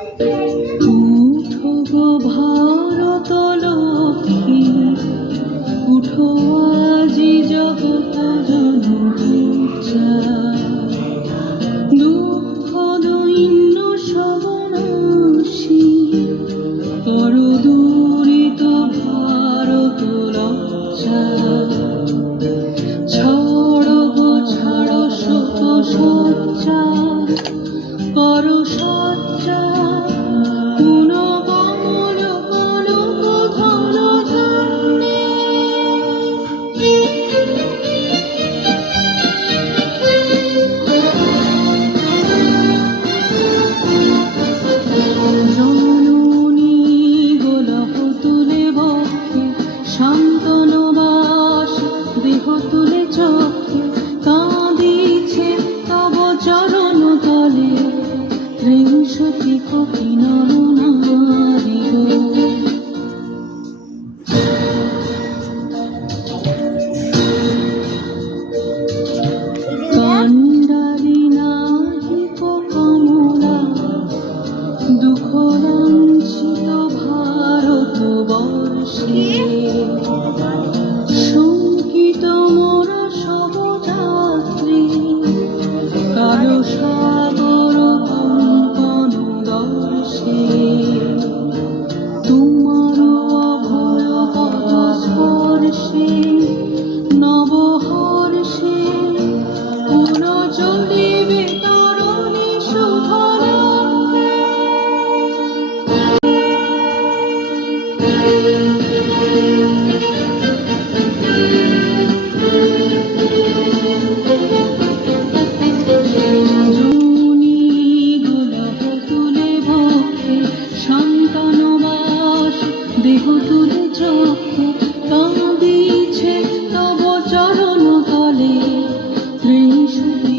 উঠো গো ভারত লক্ষ্মী, উঠো আজি জগত জনপূজা। দুঃখ দৈন্য সবনাশী, কর দূরিত ভারত লজ্জা। ছাড়ো গো ছাড়ো শোক সজ্জা, কর সজ্জা। পুন কমল কনক ধন ধান্যে। জননী গোলক তুলে বক্ষে, শান্তনু বাস দেহ তুলে চক্ষে। কাঁদিছে তব চরণ তলে, ত্রিংশতি কোটি নর নারী গো। কাণ্ডারি নাহিক কমলা, দুঃখ লাঞ্ছিত ভারতবর্ষে। শঙ্কিত মোরা সব যাত্রী, কালো সাগর কম্পন দর্শে। তোমার অভয় পদ স্পর্শে, নবহর্ষে পুনর্জলিবে তরণী শুভলক্ষে। জননী গোলক তুলে বক্ষে, শান্তনু বাস দেহ তুলে চক্ষে। কাঁদিছে তব চরণ তলে, ত্রিংশতি